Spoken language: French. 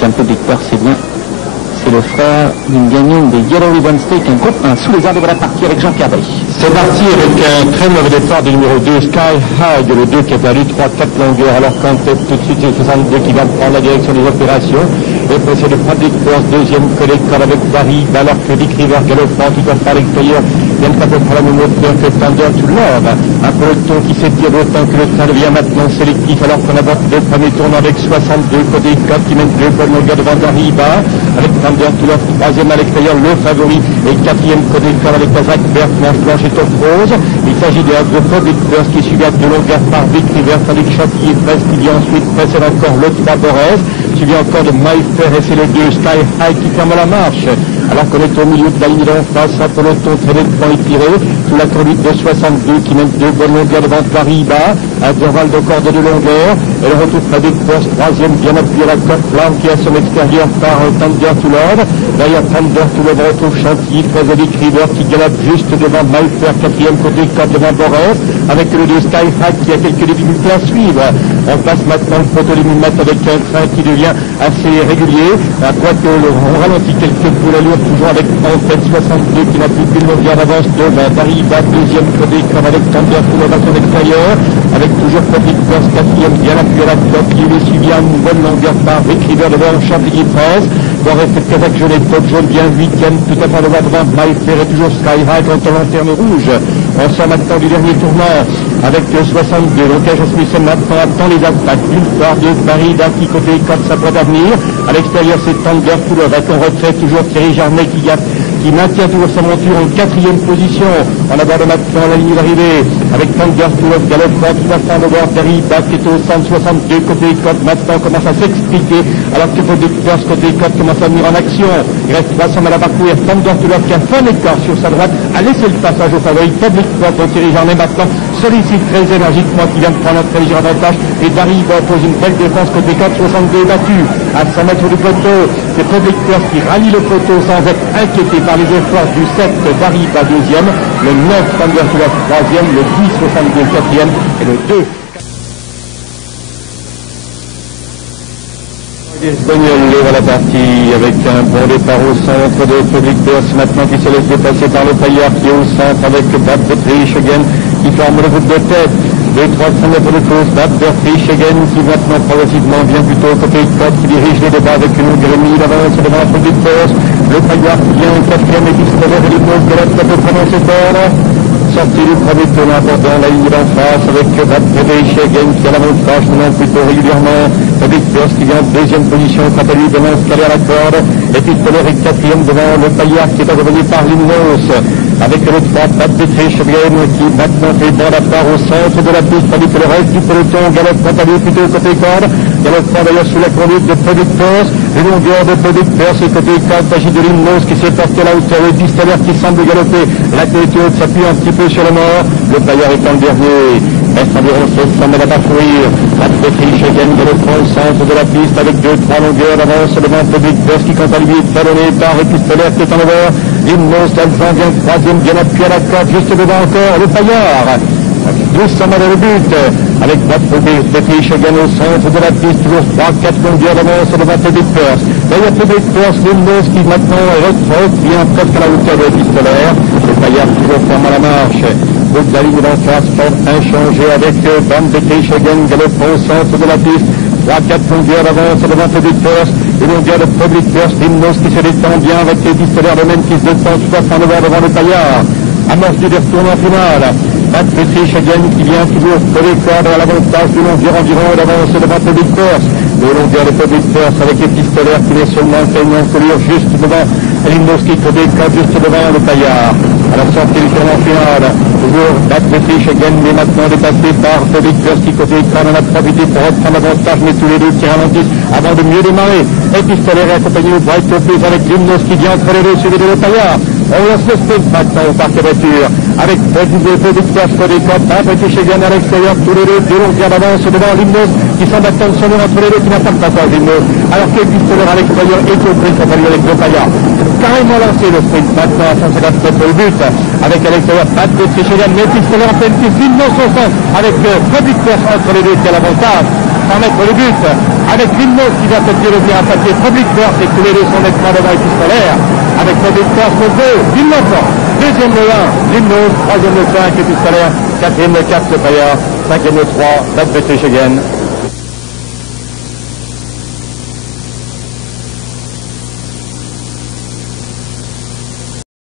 concerne Public Purse, c'est bien. C'est le frère d'une gagnante des Yellow Ribbon Steak, un groupe 1 sous les arbres de la partie avec Jean-Pierre Bay. C'est parti avec un très mauvais départ du numéro 2, Sky High, le 2 qui a perdu 3-4 longueurs, alors qu'en tête tout de suite c'est 62 qui va prendre la direction des opérations. Et précédé de Public Purse, deuxième collecteur avec Paris, alors que Dick River galopant tout à fait à l'extérieur, vient à peu près la même hauteur que Thunder to Love. Un peloton qui s'étire d'autant que le train devient maintenant sélectif, alors qu'on aborde le premier tournant avec 62 côté 4 qui mène 2 bonnes longueurs devant Dariba, avec Thunder to Love, troisième à l'extérieur, le favori, et quatrième côté 4 avec Kazakh Bert, manche blanche et top rose. Il s'agit de Public Purse qui est suivi à 2 longueurs par Dick River, tandis que Chantilly Presse qui vient ensuite précède encore le 3 Borez, suivi encore de Maïfer et c'est le 2 Sky High qui ferme la marche. Alors qu'on est au milieu de la ligne d'en face, un peloton très nettement étiré, sous la conduite de 62 qui mène 2 bonnes longueurs devant Paris-Bas, intervalle encore de 2 longueurs, et le retour Public Purse, troisième bien appuyé à la cote flamme qui est à son extérieur par Thunder to Love. Derrière Thunder to Love, retrouve Chantilly, très Dick River qui galope juste devant Maïfer, quatrième côté 4 devant Borez, avec le 2 Sky High qui a quelques difficultés à suivre. On passe maintenant le poteau des 1000 mètres avec un train qui devient assez régulier, à quoique on ralentit quelques peu l'allure, toujours avec en tête 62 qui n'a plus qu'une longueur d'avance devant Dariba, deuxième côté comme avec Thunder to Love à son extérieur, avec toujours Public Purse, quatrième bien appuyé à la cote, qui est suivi à une bonne longueur par Dick River devant Chantilly Presse. Bon, reste Kazakh jaune et top jaune bien huitième, tout à fait devant Maïfer et toujours Sky High quand on lanterne rouge. On sort maintenant du dernier tournant avec 62. Donc Smith maintenant attend les attaques. Une part de Paris qui côté 4 ça pourrait venir. À l'extérieur c'est Thunder to Love avec en retrait toujours Thierry Jarnet qui maintient toujours sa monture en quatrième position. On aborde maintenant la ligne d'arrivée avec Thunder to Love galopant tout à fait en over Dariba qui est au 162 côté 4 maintenant commence à s'expliquer alors que Public Purse côté 4 commence à venir en action. Il reste 300 mètres à parcourir. Thunder to Love qui a fait l'écart sur sa droite a laissé le passage au favori. Public Purse pour Thierry Jarnet maintenant sollicite très énergiquement qui vient de prendre un très léger avantage et Dariba pose une belle défense côté 4, 62 battu à 100 mètres du poteau. C'est Public Purse qui rallie le poteau sans être inquiété par les efforts du 7 Dariba deuxième, le 9 Thunder to Love troisième, le 10 62 quatrième et le 2 Espagnol lève la partie avec un bon départ au centre de Public Purse maintenant qui se laisse dépasser par le Paillard qui est au centre avec Bad Frischhagen qui forme le groupe de tête. 2-3 mètres de course, Bad Frischhagen qui maintenant progressivement vient plutôt côté 4 qui dirige les débats avec une longueur et demie d'avance devant Public Purse. Le Paillard qui vient au quatrième et qui se relève et les pauses de la tête au premier secteur. Sortie du premier tournant abordant la ligne d'en face avec Bad Frischhagen qui a l'avantage maintenant plutôt régulièrement. Public Purse qui vient en deuxième position quant à lui devant Scalé à la corde. Et puis Stoller est quatrième devant le Paillard qui est accompagné par Limnos. Avec le 3 Bad Frischhagen qui maintenant fait bande à part au centre de la piste tandis que le reste du peloton galope quant à lui plutôt côté corde. Galope d'ailleurs sous la conduite de Public Purse. Les longueurs de Public Purse et côté corde s'agit de Limnos qui s'est porté à la hauteur et Stoller qui semble galoper. La tête haute s'appuie un petit peu sur le mort. Le Paillard étant le dernier. Reste environ 700 mètres à parcourir. Bad Frischhagen galope au centre de la piste avec 2-3 longueurs d'avance devant Public Purse qui quant à lui est talonné par Stoller qui est en over. Limnos Alzan vient troisième bien appuyé à la corde juste devant encore le Paillard. 200 mètres de but avec Bad Frischhagen au centre de la piste, toujours 3-4 longueurs d'avance devant Public Purse. D'ailleurs Public Purse, Limnos qui maintenant vient presque à la hauteur de Stoller. Le Paillard toujours ferme à la marche. Groupe de la ligne d'en face, forme inchangé avec Bad Frischhagen galopant au centre de la piste. 3-4 longueurs d'avance devant Public Purse. Et longueur de Public Purse, Limnos qui se détend bien avec les Stoller de même qui se détend tout à fait en over devant le Paillard. Amorce du retournement final. Bad Frischhagen qui vient toujours coller corde à l'avantage de longueur environ d'avance devant Public Purse. De longueur de Public Purse avec les Stoller qui est seulement une colure juste devant Limnos qui colle corde juste devant le Paillard. À la sortie du tournant final, toujours Bad Frischhagen mais maintenant dépassé par Public Purse qui côté corde en a profité pour reprendre l'avantage mais tous les deux qui ralentissent avant de mieux démarrer. Et puis Stoller est accompagné au Bright Topaz avec Limnos qui vient entre les deux suivi de le Paillard. On lance le sprint maintenant au parc de voiture avec Public Purse côté corde, Bad Frischhagen à l'extérieur, tous les deux longueurs d'avance devant Limnos qui semble attendre son nom entre les deux qui n'attend pas encore Limnos. Alors que Stoller à l'extérieur est au prix quant à lui avec le Paillard. Carrément lancé le sprint maintenant à 150 mètres le but avec à l'extérieur Bad Frischhagen mais Stoller en pleine piste, Limnos au centre avec Public Purse entre les deux qui a l'avantage. 100 mètres le but, avec Limnos qui va se tirer le tir à papier. Public First et tous les deux sont nettement devant Épistolaire, avec Public First le 2, Limnos, deuxième le 1, Limnos, troisième le 5, Épistolaire, quatrième le 4, le Payard, cinquième le 3, Bad British Again.